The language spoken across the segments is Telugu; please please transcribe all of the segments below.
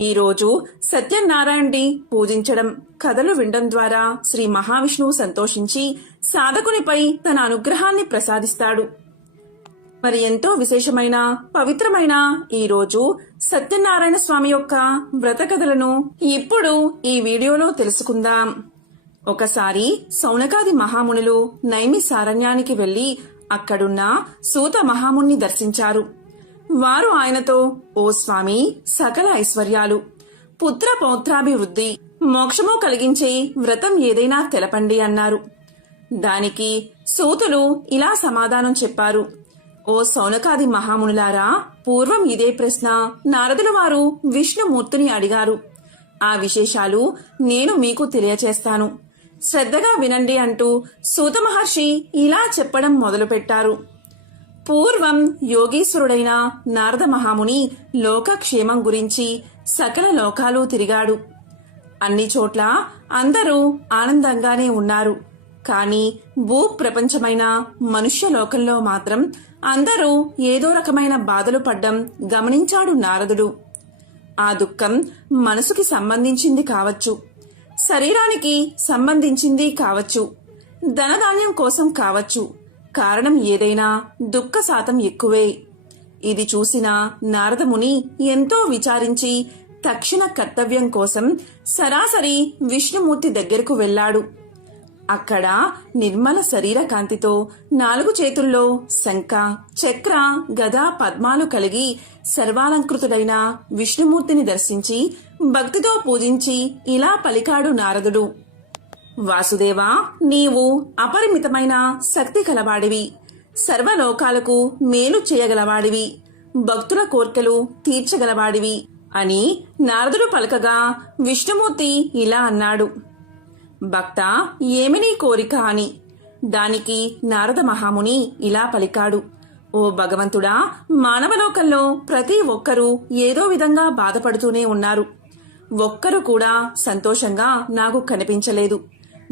ఈరోజు సత్యనారాయణుడి పూజించడం, కథలు వినడం ద్వారా శ్రీ మహావిష్ణువు సంతోషించి సాధకునిపై తన అనుగ్రహాన్ని ప్రసాదిస్తాడు. మరి ఎంతో విశేషమైన పవిత్రమైన ఈ రోజు సత్యనారాయణ స్వామి యొక్క వ్రత కథలను ఇప్పుడు ఈ వీడియోలో తెలుసుకుందాం. ఒకసారి సౌనకాది మహామునులు నైమిసారణ్యానికి వెళ్లి అక్కడున్న సూత మహాముని దర్శించారు. వారు ఆయనతో, ఓ స్వామి, సకల ఐశ్వర్యాలు, పుత్ర పౌత్రాభివృద్ధి, మోక్షము కలిగించే వ్రతం ఏదైనా తెలపండి అన్నారు. దానికి సూతులు ఇలా సమాధానం చెప్పారు. ఓ సౌనకాది మహామునులారా, పూర్వం ఇదే ప్రశ్న నారదుల వారు విష్ణుమూర్తిని అడిగారు. ఆ విశేషాలు నేను మీకు తెలియచేస్తాను, శ్రద్ధగా వినండి అంటూ సూత మహర్షి ఇలా చెప్పడం మొదలుపెట్టారు. పూర్వం యోగీశ్వరుడైన నారద మహాముని లోకక్షేమం గురించి సకల లోకాలు తిరిగాడు. అన్ని చోట్ల అందరూ ఆనందంగానే ఉన్నారు. కాని భూప్రపంచమైన మనుష్య లోకంలో మాత్రం అందరూ ఏదో రకమైన బాధలు పడ్డం గమనించాడు నారదుడు. ఆ దుఃఖం మనసుకి సంబంధించింది కావచ్చు, శరీరానికి సంబంధించింది కావచ్చు, ధనధాన్యం కోసం కావచ్చు. కారణం ఏదైనా దుఃఖ శాతం ఎక్కువే. ఇది చూసిన నారదముని ఎంతో విచారించి తక్షణ కర్తవ్యం కోసం సరాసరి విష్ణుమూర్తి దగ్గరకు వెళ్లాడు. అక్కడ నిర్మల శరీర కాంతితో 4 చేతుల్లో శంఖ, చక్ర, గద, పద్మాలు కలిగి సర్వాలంకృతుడైన విష్ణుమూర్తిని దర్శించి భక్తితో పూజించి ఇలా పలికాడు నారదుడు. వాసుదేవా, నీవు అపరిమితమైన శక్తి కలవాడివి, సర్వలోకాలకు మేలు చేయగలవాడివి, భక్తుల కోర్కెలు తీర్చగలవాడివి అని నారదుడు పలకగా విష్ణుమూర్తి ఇలా అన్నాడు. భక్త, ఏమి నీ కోరిక అని. దానికి నారద మహాముని ఇలా పలికాడు. ఓ భగవంతుడా, మానవలోకంలో ప్రతి ఒక్కరూ ఏదో విధంగా బాధపడుతూనే ఉన్నారు. ఒక్కరు కూడా సంతోషంగా నాకు కనిపించలేదు.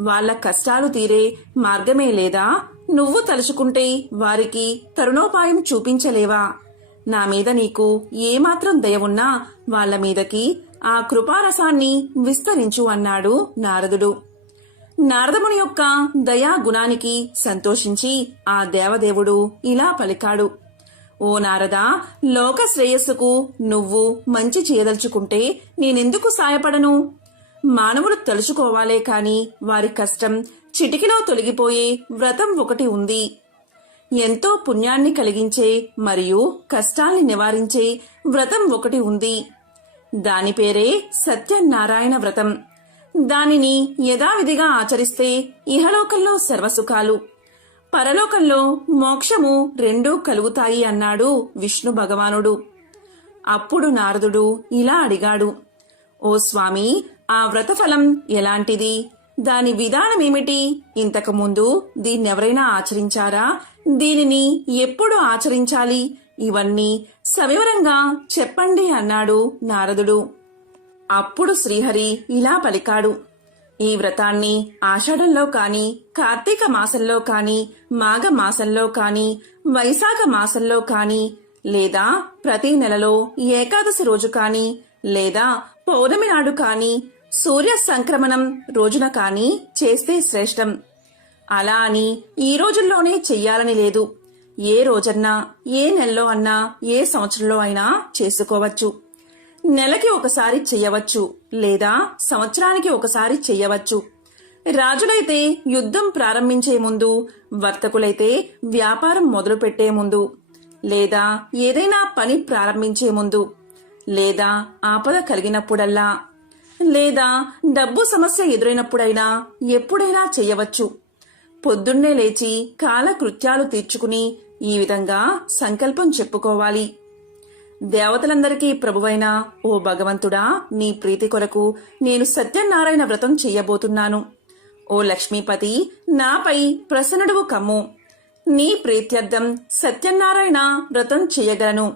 వాళ్ల కష్టాలు తీరే మార్గమే లేదా? నువ్వు తలుచుకుంటే వారికి తరుణోపాయం చూపించలేవా? నా మీద నీకు ఏమాత్రం దయ ఉన్నా వాళ్ల మీదకి ఆ కృపారసాన్ని విస్తరించు అన్నాడు నారదుడు. నారదముని యొక్క దయా గుణానికి సంతోషించి ఆ దేవదేవుడు ఇలా పలికాడు. ఓ నారదా, లోక శ్రేయస్సుకు నువ్వు మంచి చేయదలుచుకుంటే నేనెందుకు సాయపడను? మానవులు తలుచుకోవాలే కాని వారి కష్టం చిటికిలో తొలగిపోయే వ్రతం ఒకటి ఉంది. ఎంతో పుణ్యాన్ని కలిగించే మరియు కష్టాల్ని నివారించే వ్రతం ఒకటి ఉంది. దాని పేరే సత్యనారాయణ వ్రతం. దానిని యథావిధిగా ఆచరిస్తే ఇహలోకంలో సర్వసుఖాలు, పరలోకంలో మోక్షము రెండూ కలుగుతాయి అన్నాడు విష్ణు భగవానుడు. అప్పుడు నారదుడు ఇలా అడిగాడు. ఓ స్వామి, ఆ వ్రతఫలం ఎలాంటిది? దాని విధానమేమిటి? ఇంతకుముందు దీన్నెవరైనా ఆచరించారా? దీనిని ఎప్పుడు ఆచరించాలి? ఇవన్నీ సవివరంగా చెప్పండి అన్నాడు నారదుడు. అప్పుడు శ్రీహరి ఇలా పలికాడు. ఈ వ్రతాన్ని ఆషాఢంలో కాని, కార్తీక మాసంలో కాని, మాఘ మాసంలో కాని, వైశాఖ మాసంలో కాని, లేదా ప్రతి నెలలో ఏకాదశి రోజు కాని, లేదా పౌర్ణమి నాడు కాని, సూర్య సంక్రమణం రోజున కాని చేస్తే శ్రేష్టం. అలా అని ఈ రోజుల్లోనే చెయ్యాలని లేదు. ఏ రోజన్నా, ఏ నెలలో అన్నా, ఏ సంవత్సరంలో అయినా చేసుకోవచ్చు. నెలకి ఒకసారి చెయ్యవచ్చు, లేదా సంవత్సరానికి ఒకసారి చెయ్యవచ్చు. రాజులైతే యుద్ధం ప్రారంభించే ముందు, వర్తకులైతే వ్యాపారం మొదలుపెట్టే ముందు, లేదా ఏదైనా పని ప్రారంభించే ముందు, లేదా ఆపద కలిగినప్పుడల్లా, లేదా డబ్బు సమస్య ఎదురైనప్పుడైనా, ఎప్పుడైనా చెయ్యవచ్చు. పొద్దున్నే లేచి కాలకృత్యాలు తీర్చుకుని ఈ విధంగా సంకల్పం చెప్పుకోవాలి. దేవతలందరికీ ప్రభువైన ఓ భగవంతుడా, నీ ప్రీతి కొరకు నేను సత్యనారాయణ వ్రతం చెయ్యబోతున్నాను. ఓ లక్ష్మీపతి, నాపై ప్రసన్నుడువు కమ్ము. నీ ప్రీత్యర్థం సత్యనారాయణ వ్రతం చెయ్యగలను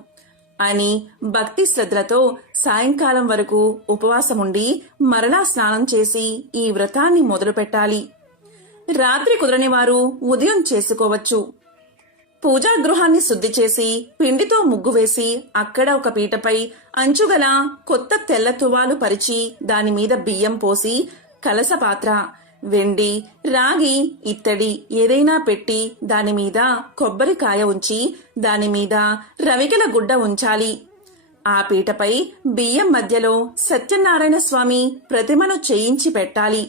అని భక్తి శ్రద్ధలతో సాయంకాలం వరకు ఉపవాసముండి మరలా స్నానం చేసి ఈ వ్రతాన్ని మొదలుపెట్టాలి. రాత్రి కుదరని వారు ఉదయం చేసుకోవచ్చు. పూజా గృహాన్ని శుద్ధి చేసి పిండితో ముగ్గు వేసి అక్కడ ఒక పీటపై అంచుగల కొత్త తెల్ల తువాలు పరిచి దానిమీద బియ్యం పోసి కలస పాత్ర, వెండి, రాగి, ఇత్తడి ఏదైనా పెట్టి దానిమీద కొబ్బరికాయ ఉంచి దానిమీద రవికెల గుడ్డ ఉంచాలి. ఆ పీటపై బియ్యం మధ్యలో సత్యనారాయణ స్వామి ప్రతిమను చేయించి పెట్టాలి.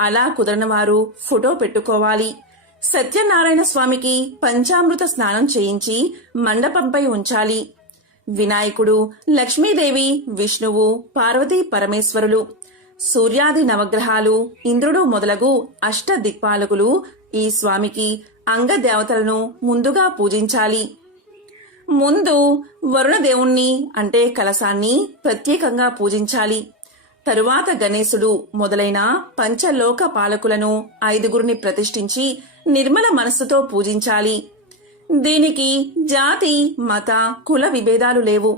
అలా కుదరని వారు ఫోటో పెట్టుకోవాలి. సత్యనారాయణ స్వామికి పంచామృత స్నానం చేయించి మండపంపై ఉంచాలి. వినాయకుడు, లక్ష్మీదేవి, విష్ణువు, పార్వతీ పరమేశ్వరులు, సూర్యాది నవగ్రహాలు, ఇంద్రుడు మొదలగు అష్ట దిక్పాలకులు ఈ స్వామికి అంగదేవతలను ముందుగా పూజించాలి. ముందు వరుణదేవుణ్ణి అంటే కలశాన్ని ప్రత్యేకంగా పూజించాలి. తరువాత గణేశుడు మొదలైన పంచలోక పాలకులను 5గురిని ప్రతిష్ఠించి నిర్మల మనస్సుతో పూజించాలి. దీనికి జాతి, మత, కుల విభేదాలు లేవు.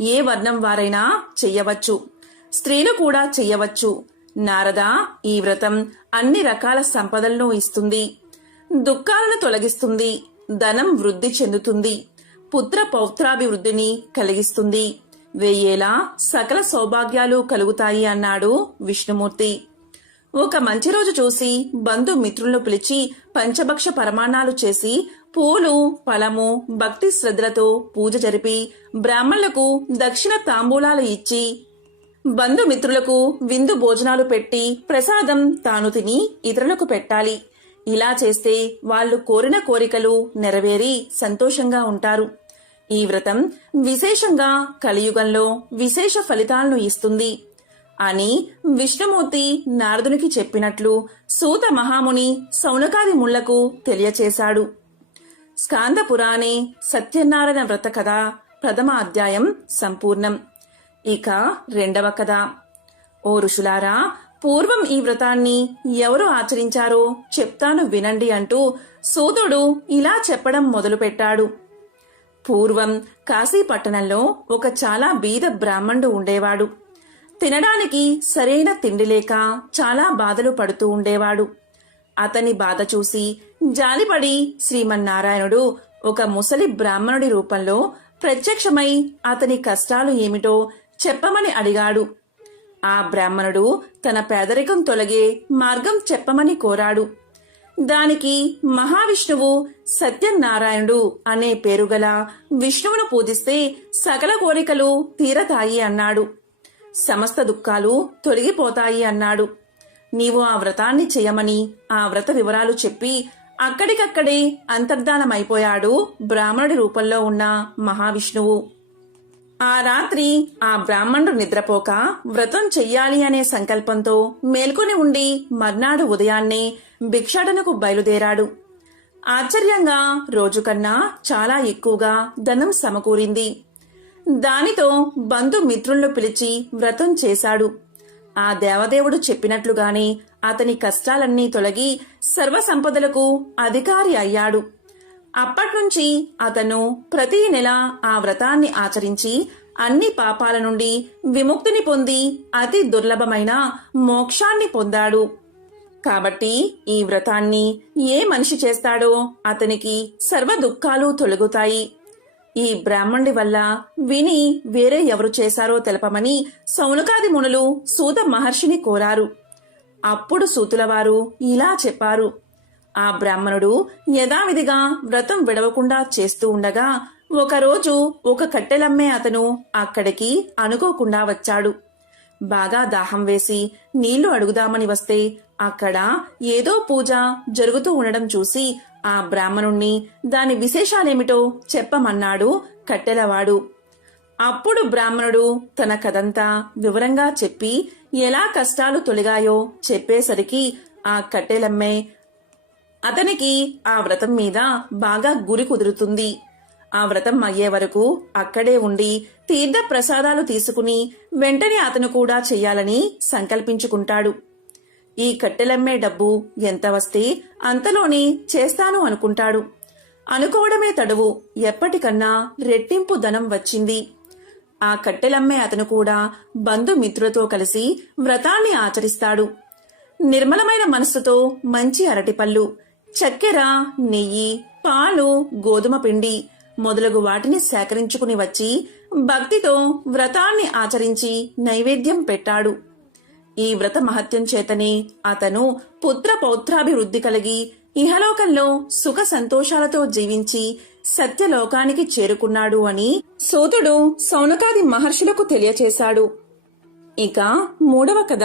ఏ వర్ణం వారైనా చెయ్యవచ్చు. స్త్రీలు కూడా చెయ్యవచ్చు. నారద, ఈ వ్రతం అన్ని రకాల సంపదలను ఇస్తుంది, దుఃఖాలను తొలగిస్తుంది, ధనం వృద్ధి చెందుతుంది, పుత్ర పౌత్రాభివృద్ధిని కలిగిస్తుంది, 1000 సకల సౌభాగ్యాలు కలుగుతాయి అన్నాడు విష్ణుమూర్తి. ఒక మంచి రోజు చూసి బంధుమిత్రులను పిలిచి పంచభక్ష పరమాణాలు చేసి పూలు, ఫలము, భక్తి శ్రద్ధలతో పూజ జరిపి బ్రాహ్మణులకు దక్షిణ తాంబూలాలు ఇచ్చి బంధుమిత్రులకు విందు భోజనాలు పెట్టి ప్రసాదం తాను తిని ఇతరులకు పెట్టాలి. ఇలా చేస్తే వాళ్ళు కోరిన కోరికలు నెరవేరి సంతోషంగా ఉంటారు. ఈ వ్రతం విశేషంగా కలియుగంలో విశేష ఫలితాలను ఇస్తుంది అని విష్ణుమూర్తి నారదునికి చెప్పినట్లు సూత మహాముని శౌనకాది ముళ్లకు తెలియచేశాడు. స్కాంద పురాణే సత్యనారాయణ వ్రత కథ ప్రథమ అధ్యాయం సంపూర్ణం. ఇక రెండవ కథ. ఓ ఋషులారా, పూర్వం ఈ వ్రతాన్ని ఎవరు ఆచరించారో చెప్తాను వినండి అంటూ సూతుడు ఇలా చెప్పడం మొదలుపెట్టాడు. పూర్వం కాశీ పట్టణంలో ఒక చాలా బీద బ్రాహ్మణుడు ఉండేవాడు. తినడానికి సరైన తిండి లేక చాలా బాధలు పడుతూ ఉండేవాడు. అతని బాధ చూసి జాలిపడి శ్రీమన్నారాయణుడు ఒక ముసలి బ్రాహ్మణుడి రూపంలో ప్రత్యక్షమై అతని కష్టాలు ఏమిటో చెప్పమని అడిగాడు. ఆ బ్రాహ్మణుడు తన పేదరికం తొలగే మార్గం చెప్పమని కోరాడు. దానికి మహావిష్ణువు సత్యనారాయణుడు అనే పేరుగల విష్ణువును పూజిస్తే సకల కోరికలు తీరతాయి అన్నాడు. సమస్త దుఃఖాలు తొలగిపోతాయి అన్నాడు. నీవు ఆ వ్రతాన్ని చేయమని ఆ వ్రత వివరాలు చెప్పి అక్కడికక్కడే అంతర్ధానమైపోయాడు బ్రాహ్మణుడి రూపంలో ఉన్న మహావిష్ణువు. ఆ రాత్రి ఆ బ్రాహ్మణుడు నిద్రపోక వ్రతం చెయ్యాలి అనే సంకల్పంతో మేల్కొని ఉండి మర్నాడు ఉదయాన్నే భిక్షాటనకు బయలుదేరాడు. ఆశ్చర్యంగా రోజుకన్నా చాలా ఎక్కువగా ధనం సమకూరింది. దానితో బంధుమిత్రులను పిలిచి వ్రతం చేశాడు. ఆ దేవదేవుడు చెప్పినట్లుగానే అతని కష్టాలన్నీ తొలగి సర్వసంపదలకు అధికారి అయ్యాడు. అప్పట్నుంచి అతను ప్రతి నెల ఆ వ్రతాన్ని ఆచరించి అన్ని పాపాల నుండి విముక్తిని పొంది అతి దుర్లభమైన మోక్షాన్ని పొందాడు. కాబట్టి ఈ వ్రతాన్ని ఏ మనిషి చేస్తాడో అతనికి సర్వ దుఃఖాలు తొలగుతాయి. ఈ బ్రాహ్మణుడి వల్ల విని వేరే ఎవరు చేశారో తెలపమని శౌనకాది మునులు సూత మహర్షిని కోరారు. అప్పుడు సూతులవారు ఇలా చెప్పారు. ఆ బ్రాహ్మణుడు యథావిధిగా వ్రతం విడవకుండా చేస్తూ ఉండగా ఒకరోజు ఒక కట్టెలమ్మే అతను అక్కడికి అనుకోకుండా వచ్చాడు. బాగా దాహం వేసి నీళ్లు అడుగుదామని వస్తే అక్కడ ఏదో పూజ జరుగుతూ ఉండడం చూసి ఆ బ్రాహ్మణుణ్ణి దాని విశేషాలేమిటో చెప్పమన్నాడు కట్టెలవాడు. అప్పుడు బ్రాహ్మణుడు తన కథంతా వివరంగా చెప్పి ఎలా కష్టాలు తొలగాయో చెప్పేసరికి ఆ కట్టెలమ్మే అతనికి ఆ వ్రతం మీద బాగా గురి కుదురుతుంది. ఆ వ్రతం అయ్యే వరకు అక్కడే ఉండి తీర్థ ప్రసాదాలు తీసుకుని వెంటనే అతను కూడా చెయ్యాలని సంకల్పించుకుంటాడు. ఈ కట్టెలమ్మే డబ్బు ఎంత వస్తే అంతలోనే చేస్తాను అనుకుంటాడు. అనుకోవడమే తడువు, ఎప్పటికన్నా రెట్టింపు ధనం వచ్చింది. ఆ కట్టెలమ్మే అతను కూడా బంధుమిత్రులతో కలిసి వ్రతాన్ని ఆచరిస్తాడు. నిర్మలమైన మనస్సుతో మంచి అరటిపళ్ళు, చక్కెర, నెయ్యి, పాలు, గోధుమ పిండి మొదలగు వాటిని సేకరించుకుని వచ్చి భక్తితో వ్రతాన్ని ఆచరించి నైవేద్యం పెట్టాడు. ఈ వ్రత మహత్యం చేతనే అతను పుత్ర పౌత్రాభివృద్ధి కలిగి ఇహలోకంలో సుఖ సంతోషాలతో జీవించి సత్యలోకానికి చేరుకున్నాడు అని సూతుడు సౌనకాది మహర్షులకు తెలియచేశాడు. ఇక 3వ కథ.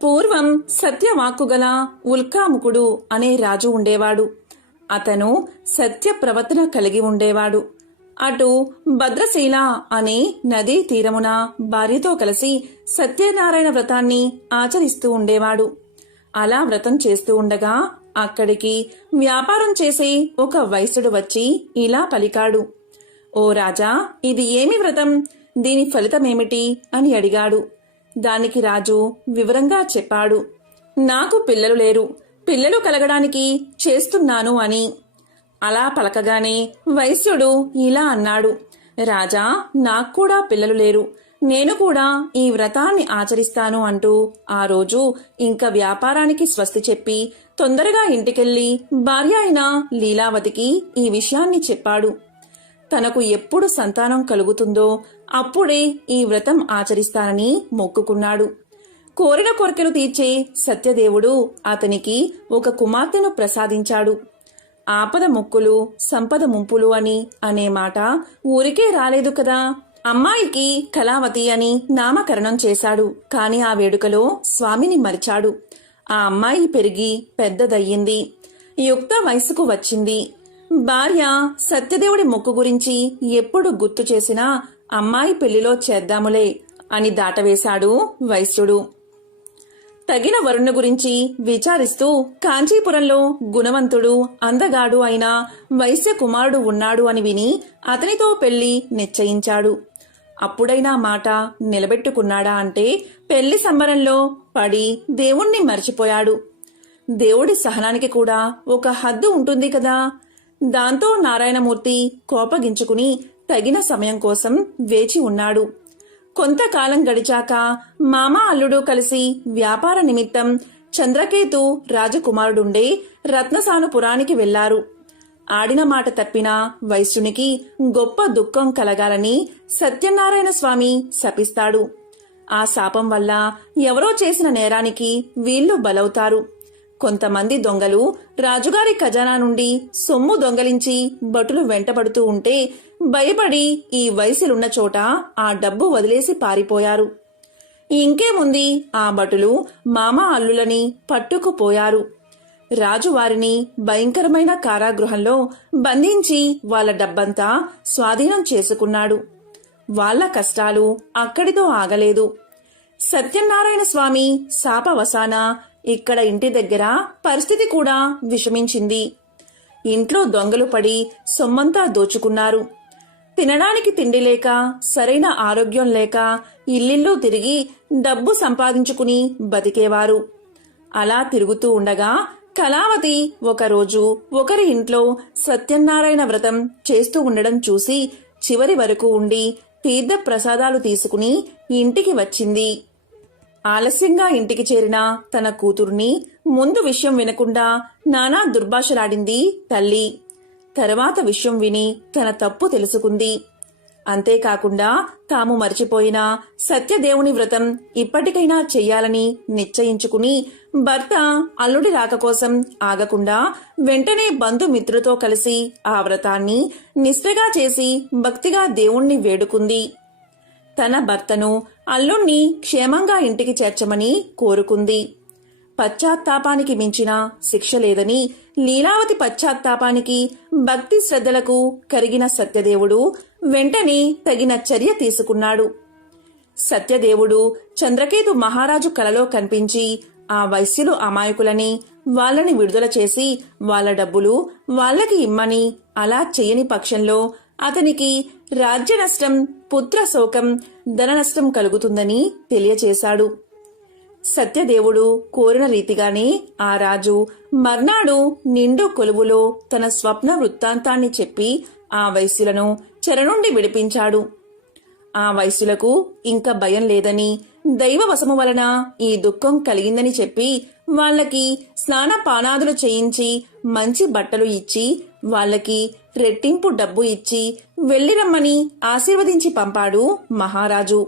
పూర్వం సత్యవాక్కుగల ఉల్కాముకుడు అనే రాజు ఉండేవాడు. అతను సత్య ప్రవర్తన కలిగి ఉండేవాడు. అటు భద్రశీల అనే నదీ తీరమున భార్యతో కలిసి సత్యనారాయణ వ్రతాన్ని ఆచరిస్తూ ఉండేవాడు. అలా వ్రతం చేస్తూ ఉండగా అక్కడికి వ్యాపారం చేసే ఒక వైశ్యుడు వచ్చి ఇలా పలికాడు. ఓ రాజా, ఇది ఏమి వ్రతం? దీని ఫలితమేమిటి అని అడిగాడు. దానికి రాజు వివరంగా చెప్పాడు. నాకు పిల్లలు లేరు, పిల్లలు కలగడానికి చేస్తున్నాను అని. అలా పలకగానే వైశ్యుడు ఇలా అన్నాడు. రాజా, నాకు కూడా పిల్లలు లేరు, నేను కూడా ఈ వ్రతాన్ని ఆచరిస్తాను అంటూ ఆ రోజు ఇంకా వ్యాపారానికి స్వస్తి చెప్పి తొందరగా ఇంటికెళ్లి భార్య అయిన లీలావతికి ఈ విషయాన్ని చెప్పాడు. తనకు ఎప్పుడు సంతానం కలుగుతుందో అప్పుడే ఈ వ్రతం ఆచరిస్తానని మొక్కుకున్నాడు. కోరిన కోరికలు తీర్చే సత్యదేవుడు అతనికి ఒక కుమార్తెను ప్రసాదించాడు. ఆపద ముక్కులు, సంపద ముంపులు అని అనే మాట ఊరికే రాలేదు కదా. అమ్మాయికి కళావతి అని నామకరణం చేశాడు. కాని ఆ వేడుకలో స్వామిని మరిచాడు. ఆ అమ్మాయి పెరిగి పెద్దదయ్యింది, యుక్త వయసుకు వచ్చింది. భార్య సత్యదేవుడి మొక్కు గురించి ఎప్పుడు గుర్తు చేసినా అమ్మాయి పెళ్లిలో చేద్దాములే అని దాటవేశాడు వైశ్యుడు. తగిన వరుణ గురించి విచారిస్తూ కాంచీపురంలో గుణవంతుడు, అందగాడు అయిన వైశ్య కుమారుడు ఉన్నాడు అని విని అతనితో పెళ్లి నిశ్చయించాడు. అప్పుడైనా మాట నిలబెట్టుకున్నాడా అంటే పెళ్లి సంబరంలో పడి దేవుణ్ణి మర్చిపోయాడు. దేవుడి సహనానికి కూడా ఒక హద్దు ఉంటుంది కదా. దాంతో నారాయణమూర్తి కోపగించుకుని తగిన సమయం కోసం వేచి ఉన్నాడు. కొంతకాలం గడిచాక మామ అల్లుడు కలిసి వ్యాపార నిమిత్తం చంద్రకేతు రాజకుమారుడుండే రత్నసానుపురానికి వెళ్లారు. ఆడిన మాట తప్పిన వైశ్యునికి గొప్ప దుఃఖం కలగాలని సత్యనారాయణ స్వామి శపిస్తాడు. ఆ శాపం వల్ల ఎవరో చేసిన నేరానికి వీళ్లు బలవుతారు. కొంతమంది దొంగలు రాజుగారి ఖజానా నుండి సొమ్ము దొంగలించి భటులు వెంటబడుతూ ఉంటే భయపడి ఈ వయసులున్న చోట ఆ డబ్బు వదిలేసి పారిపోయారు. ఇంకేముంది, ఆ భటులు మామ అల్లులని పట్టుకుపోయారు. రాజు వారిని భయంకరమైన కారాగృహంలో బంధించి వాళ్ళ డబ్బంతా స్వాధీనం చేసుకున్నాడు. వాళ్ళ కష్టాలు అక్కడితో ఆగలేదు. సత్యనారాయణ స్వామి శాపవశాన ఇక్కడ ఇంటి దగ్గర పరిస్థితి కూడా విషమించింది. ఇంట్లో దొంగలు పడి సొమ్మంతా దోచుకున్నారు. తినడానికి తిండి లేక, సరైన ఆరోగ్యం లేక ఇల్లిల్లు తిరిగి డబ్బు సంపాదించుకుని బతికేవారు. అలా తిరుగుతూ ఉండగా కళావతి ఒకరోజు ఒకరి ఇంట్లో సత్యనారాయణ వ్రతం చేస్తూ ఉండడం చూసి చివరి వరకు ఉండి తీర్థ ప్రసాదాలు తీసుకుని ఇంటికి వచ్చింది. ఆలస్యంగా ఇంటికి చేరిన తన కూతుర్ని ముందు విషయం వినకుండా నానా దుర్భాషలాడింది తల్లి. తర్వాత విషయం విని తన తప్పు తెలుసుకుంది. అంతేకాకుండా తాము మరిచిపోయిన సత్యదేవుని వ్రతం ఇప్పటికైనా చెయ్యాలని నిశ్చయించుకుని భర్త అల్లుడి రాక కోసం ఆగకుండా వెంటనే బంధుమిత్రులతో కలిసి ఆ వ్రతాన్ని నిష్ఠగా చేసి భక్తిగా దేవుణ్ణి వేడుకుంది. తన భర్తను, అల్లుణ్ణి క్షేమంగా ఇంటికి చేర్చమని కోరుకుంది. పశ్చాత్తాపానికి మించిన శిక్ష లేదని, లీలావతి పశ్చాత్తాపానికి భక్తి శ్రద్ధలకు కరిగిన సత్యదేవుడు వెంటనే తగిన చర్య తీసుకున్నాడు. సత్యదేవుడు చంద్రకేతు మహారాజు కలలో కనిపించి ఆ వైశ్యులు అమాయకులని, వాళ్ళని విడుదల చేసి వాళ్ళ డబ్బులు వాళ్ళకి ఇమ్మని, అలా చెయ్యని పక్షంలో అతనికి రాజ్య నష్టం, పుత్ర శోకం, ధన నష్టం కలుగుతుందని తెలియచేశాడు. సత్యదేవుడు కోరిన రీతిగానే ఆ రాజు మర్నాడు నిండు కొలువులో తన స్వప్న వృత్తాంతాన్ని చెప్పి ఆ వైశ్యులను చెర నుండి విడిపించాడు. ఆ వైశ్యులకు ఇంకా భయం లేదని, దైవవశము వలన ఈ దుఃఖం కలిగిందని చెప్పి వాళ్ళకి స్నానపానాదులు చేయించి మంచి బట్టలు ఇచ్చి వాళ్ళకి రెట్టింపు డబ్బు ఇచ్చి వెళ్ళిరమ్మని ఆశీర్వదించి పంపాడు మహారాజు.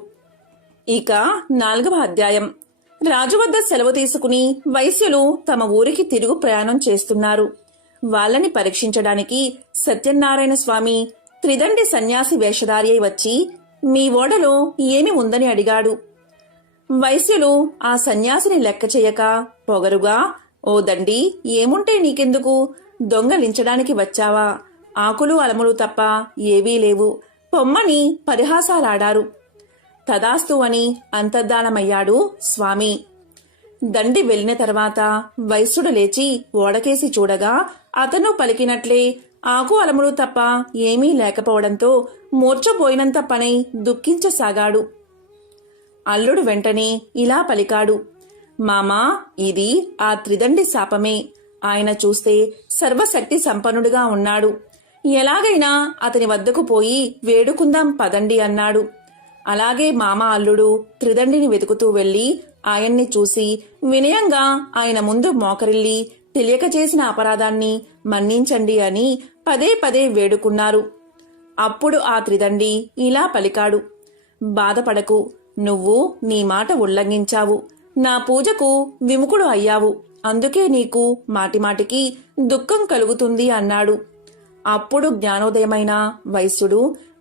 ఇక 4వ అధ్యాయం. రాజు వద్ద సెలవు తీసుకుని వైశ్యులు తమ ఊరికి తిరుగు ప్రయాణం చేస్తున్నారు. వాళ్ళని పరీక్షించడానికి సత్యనారాయణ స్వామి త్రిదండి సన్యాసి వేషధారి అయి వచ్చి మీ ఓడలో ఏమి ఉందని అడిగాడు. వైశ్యులు ఆ సన్యాసిని లెక్క చేయక పొగరుగా, ఓ దండి, ఏముంటే నీకెందుకు? దొంగలించడానికి వచ్చావా? ఆకులు అలములు తప్ప ఏవీ లేవు, పొమ్మని పరిహాసాలాడారు. తదాస్తు అని అంతర్ధానమయ్యాడు స్వామి. దండి వెళ్లిన తర్వాత వైశ్యుడు లేచి ఓడకేసి చూడగా అతను పలికినట్లే ఆకు అలములు తప్ప ఏమీ లేకపోవడంతో మూర్ఛపోయినంత పనై దుఃఖించసాగాడు. అల్లుడు వెంటనే ఇలా పలికాడు, మామా, ఇది ఆ త్రిదండి శాపమే. ఆయన చూస్తే సర్వశక్తి సంపన్నుడుగా ఉన్నాడు. ఎలాగైనా అతని వద్దకు పోయి వేడుకుందాం పదండి అన్నాడు. అలాగే మామ అల్లుడు త్రిదండిని వెతుకుతూ వెళ్లి ఆయన్ని చూసి వినయంగా ఆయన ముందు మోకరిల్లి తెలియక చేసిన అపరాధాన్ని మన్నించండి అని పదే పదే వేడుకున్నారు. అప్పుడు ఆ త్రిదండి ఇలా పలికాడు, బాధపడకు, నువ్వు నీ మాట ఉల్లంఘించావు, నా పూజకు విముఖుడు అయ్యావు, అందుకే నీకు మాటిమాటికి దుఃఖం కలుగుతుంది అన్నాడు. అప్పుడు జ్ఞానోదయమైన వైశ్యుడు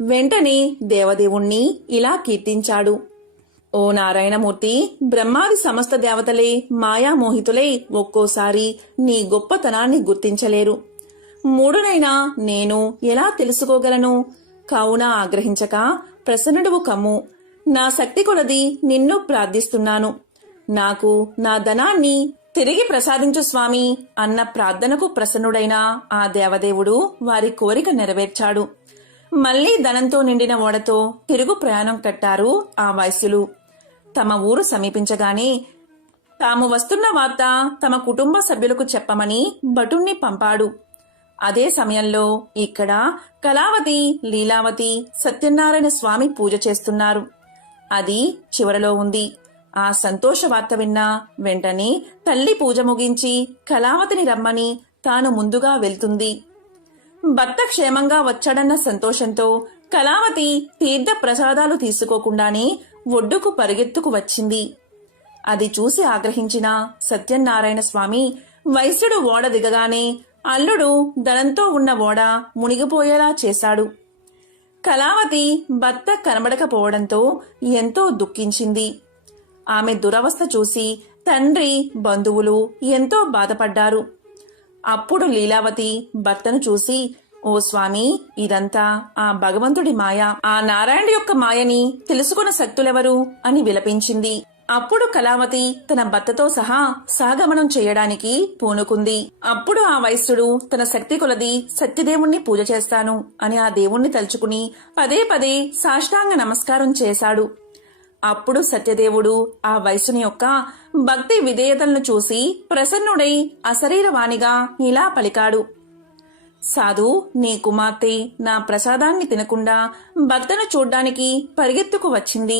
వెంటనే దేవదేవుణ్ణి ఇలా కీర్తించాడు, ఓ నారాయణమూర్తి, బ్రహ్మాది సమస్త దేవతలే మాయామోహితులై ఒక్కోసారి నీ గొప్పతనాన్ని గుర్తించలేరు. మూడునైనా నేను ఎలా తెలుసుకోగలను? కావున ఆగ్రహించక ప్రసన్నుడువు కమ్ము. నా శక్తి కొలది నిన్ను ప్రార్థిస్తున్నాను. నాకు నా ధనాన్ని తిరిగి ప్రసాదించు స్వామి అన్న ప్రార్థనకు ప్రసన్నుడైన ఆ దేవదేవుడు వారి కోరిక నెరవేర్చాడు. మళ్లీ ధనంతో నిండిన ఓడతో తిరుగు ప్రయాణం కట్టారు ఆ వైశ్యులు. తమ ఊరు సమీపించగానే తాము వస్తున్న వార్త తమ కుటుంబ సభ్యులకు చెప్పమని భటుణ్ణి పంపాడు. అదే సమయంలో ఇక్కడ కళావతి, లీలావతి సత్యనారాయణ స్వామి పూజ చేస్తున్నారు. అది చివరలో ఉంది. ఆ సంతోష వార్త విన్న వెంటనే తల్లి పూజ ముగించి కళావతిని రమ్మని తాను ముందుగా వెళ్తుంది. భర్త క్షేమంగా వచ్చాడన్న సంతోషంతో కళావతి తీర్థ ప్రసాదాలు తీసుకోకుండానే ఒడ్డుకు పరిగెత్తుకు వచ్చింది. అది చూసి ఆగ్రహించిన సత్యనారాయణ స్వామి వైశ్యుడు ఓడ దిగగానే అల్లుడు ధనంతో ఉన్న ఓడ మునిగిపోయేలా చేశాడు. కళావతి భర్త కనబడకపోవడంతో ఎంతో దుఃఖించింది. ఆమె దురవస్థ చూసి తండ్రి, బంధువులు ఎంతో బాధపడ్డారు. అప్పుడు లీలావతి భర్తను చూసి, ఓ స్వామి, ఇదంతా ఆ భగవంతుడి మాయ, ఆ నారాయణ యొక్క మాయని తెలుసుకున్న శక్తులెవరు అని విలపించింది. అప్పుడు కళావతి తన భర్తతో సహా సహగమనం చేయడానికి పూనుకుంది. అప్పుడు ఆ వైశ్యుడు తన శక్తి కొలది సత్యదేవుణ్ణి పూజ చేస్తాను అని ఆ దేవుణ్ణి తలుచుకుని పదే పదే సాష్టాంగ నమస్కారం చేశాడు. అప్పుడు సత్యదేవుడు ఆ వైశ్యుని యొక్క భక్తి విధేయతలను చూసి ప్రసన్నుడై అశరీరవాణిగా ఇలా పలికాడు, సాధు, నీ కుమార్తె నా ప్రసాదాన్ని తినకుండా భర్తను చూడ్డానికి పరిగెత్తుకు వచ్చింది.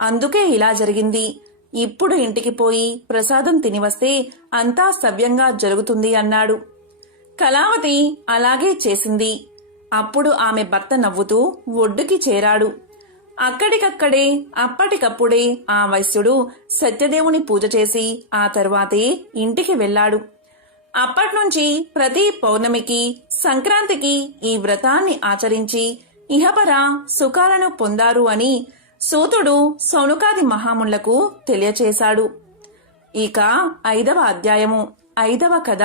అందుకే ఇలా జరిగింది. ఇప్పుడు ఇంటికి పోయి ప్రసాదం తినివస్తే అంతా సవ్యంగా జరుగుతుంది అన్నాడు. కళావతి అలాగే చేసింది. అప్పుడు ఆమె భర్త నవ్వుతూ ఒడ్డుకి చేరాడు. అక్కడికక్కడే అప్పటికప్పుడే ఆ వైశ్యుడు సత్యదేవుని పూజ చేసి ఆ తరువాతే ఇంటికి వెళ్లాడు. అప్పట్నుంచి ప్రతి పౌర్ణమికి, సంక్రాంతికి ఈ వ్రతాన్ని ఆచరించి ఇహపర సుఖాలను పొందారు అని సూతుడు సౌనకాది మహాముళ్లకు తెలియచేశాడు. ఇక 5వ అధ్యాయము. 5వ కథ.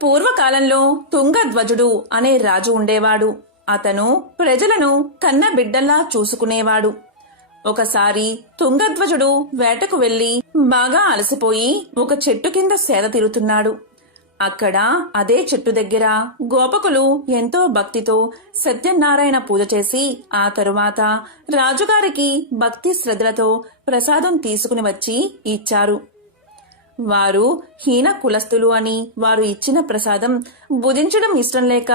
పూర్వకాలంలో తుంగధ్వజుడు అనే రాజు ఉండేవాడు. అతను ప్రజలను కన్న బిడ్డల్లా చూసుకునేవాడు. ఒకసారి తుంగధ్వజుడు వేటకు వెళ్లి బాగా అలసిపోయి ఒక చెట్టు కింద సేద తీరుతున్నాడు. అక్కడ అదే చెట్టు దగ్గర గోపకులు ఎంతో భక్తితో సత్యనారాయణ పూజ చేసి ఆ తరువాత రాజుగారికి భక్తి శ్రద్ధలతో ప్రసాదం తీసుకుని వచ్చి ఇచ్చారు. వారు హీన కులస్తులు అని వారు ఇచ్చిన ప్రసాదం భుజించడం ఇష్టం లేక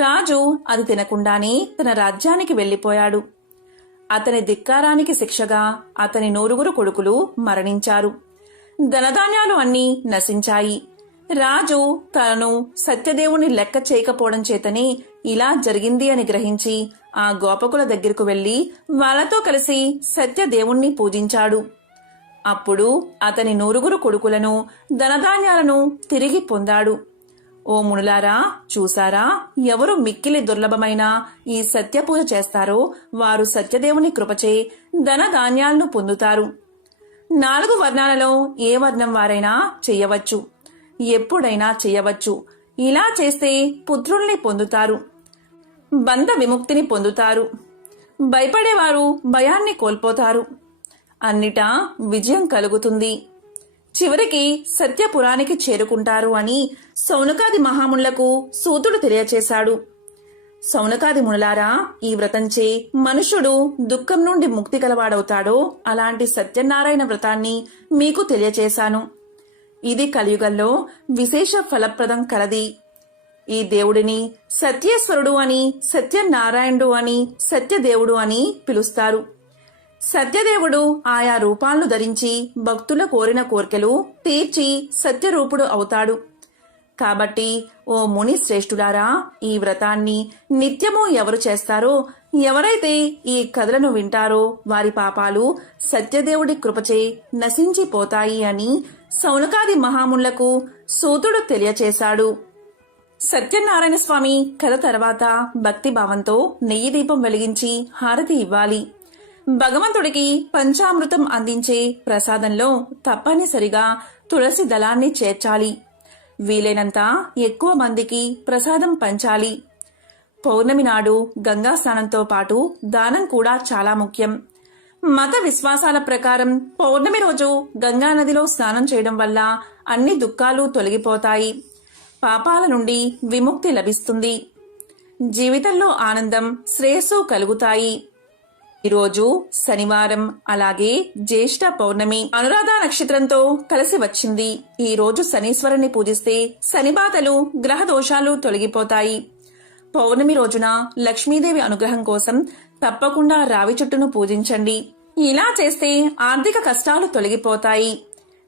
రాజు అది తినకుండానే తన రాజ్యానికి వెళ్లిపోయాడు. అతని ధిక్కారానికి శిక్షగా అతని 9 కొడుకులు మరణించారు. ధనధాన్యాలు అన్నీ నశించాయి. రాజు తనను సత్యదేవుని లెక్క చేయకపోవడం చేతనే ఇలా జరిగింది అని గ్రహించి ఆ గోపకుల దగ్గరకు వెళ్లి వాళ్ళతో కలిసి సత్యదేవుణ్ణి పూజించాడు. అప్పుడు అతని 9 కొడుకులను ధనధాన్యాలను తిరిగి పొందాడు. ఓ మునులారా, చూసారా, ఎవరు మిక్కిలి దుర్లభమైన ఈ సత్యపూజ చేస్తారో వారు సత్యదేవుని కృపచే ధనధాన్యాలను పొందుతారు. 4 వర్ణాలలో ఏ వర్ణం వారైనా చెయ్యవచ్చు, ఎప్పుడైనా చెయ్యవచ్చు. ఇలా చేస్తే పుత్రుల్ని పొందుతారు, బంధ విముక్తిని పొందుతారు, భయపడేవారు భయాన్ని కోల్పోతారు, అన్నిటా విజయం కలుగుతుంది, చివరికి సత్యపురానికి చేరుకుంటారు అని సౌనకాది మహామునులకు సూతుడు తెలియచేశాడు. సౌనకాది మునులారా, ఈ వ్రతంచే మనుషుడు దుఃఖం నుండి ముక్తి కలవాడవుతాడో అలాంటి సత్యనారాయణ వ్రతాన్ని మీకు తెలియచేశాను. ఇది కలియుగంలో విశేష ఫలప్రదం కలది. ఈ దేవుడిని సత్యేశ్వరుడు అని, సత్యనారాయణుడు అని, సత్యదేవుడు అని పిలుస్తారు. సత్యదేవుడు ఆయా రూపాలను ధరించి భక్తుల కోరిన కోర్కెలు తీర్చి సత్యరూపుడు అవుతాడు. కాబట్టి ఓ ముని శ్రేష్ఠులారా, ఈ వ్రతాన్ని నిత్యము ఎవరు చేస్తారో, ఎవరైతే ఈ కథలను వింటారో వారి పాపాలు సత్యదేవుడి కృపచే నశించిపోతాయి అని సౌనకాది మహామునులకు సూతుడు తెలియచేశాడు. సత్యనారాయణ స్వామి కథ తర్వాత భక్తిభావంతో నెయ్యి దీపం వెలిగించి హారతి ఇవ్వాలి. భగవంతుడికి పంచామృతం అందించే ప్రసాదంలో తప్పనిసరిగా తులసి దళాన్ని చేర్చాలి. వీలైనంత ఎక్కువ మందికి ప్రసాదం పంచాలి. పౌర్ణమి నాడు గంగా స్నానంతో పాటు దానం కూడా చాలా ముఖ్యం. మత విశ్వాసాల ప్రకారం పౌర్ణమి రోజు గంగా నదిలో స్నానం చేయడం వల్ల అన్ని దుఃఖాలు తొలగిపోతాయి, పాపాల నుండి విముక్తి లభిస్తుంది, జీవితంలో ఆనందం, శ్రేయస్సు కలుగుతాయి. ఈరోజు శనివారం, అలాగే జ్యేష్ఠ పౌర్ణమి అనురాధ నక్షత్రంతో కలిసి వచ్చింది. ఈ రోజు శనీశ్వరుని పూజిస్తే శనిబాధలు, గ్రహ దోషాలు తొలగిపోతాయి. పౌర్ణమి రోజున లక్ష్మీదేవి అనుగ్రహం కోసం తప్పకుండా రావి చెట్టును పూజించండి. ఇలా చేస్తే ఆర్థిక కష్టాలు తొలగిపోతాయి.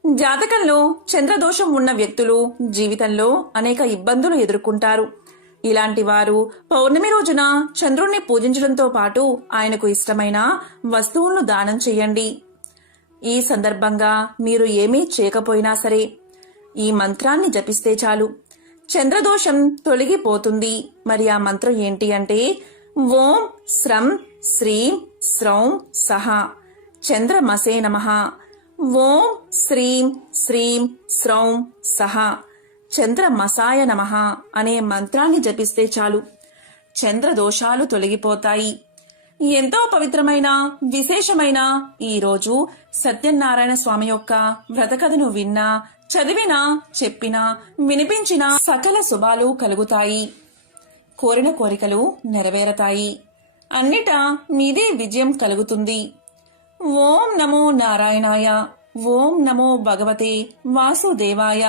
జాతకంలో చంద్రదోషం ఉన్న వ్యక్తులు జీవితంలో అనేక ఇబ్బందులు ఎదుర్కొంటారు. ఇలాంటి వారు పౌర్ణమి రోజున చంద్రుణ్ణి పూజించడంతో పాటు ఆయనకు ఇష్టమైన వస్తువులను దానం చేయండి. ఈ సందర్భంగా మీరు ఏమీ చేయకపోయినా సరే ఈ మంత్రాన్ని జపిస్తే చాలు, చంద్రదోషం తొలగిపోతుంది. మరి ఆ మంత్రం ఏంటి అంటే, ఓం స్రం శ్రీం స్రౌం సహ చంద్రమసే నమః. ఓం శ్రీం శ్రీం స్రౌం సహ చంద్రమసాయ నమః అనే మంత్రాన్ని జపిస్తే చాలు, చంద్రదోషాలు తొలగిపోతాయి. ఎంతో పవిత్రమైన, విశేషమైన ఈ రోజు సత్యనారాయణ స్వామి యొక్క వ్రతకథను విన్నా, చదివినా, చెప్పినా, వినిపించినా సకల శుభాలు కలుగుతాయి, కోరిన కోరికలు నెరవేరతాయి, అన్నిటా మీదే విజయం కలుగుతుంది. ఓం నమో నారాయణాయ. ఓం నమో భగవతే వాసుదేవాయ.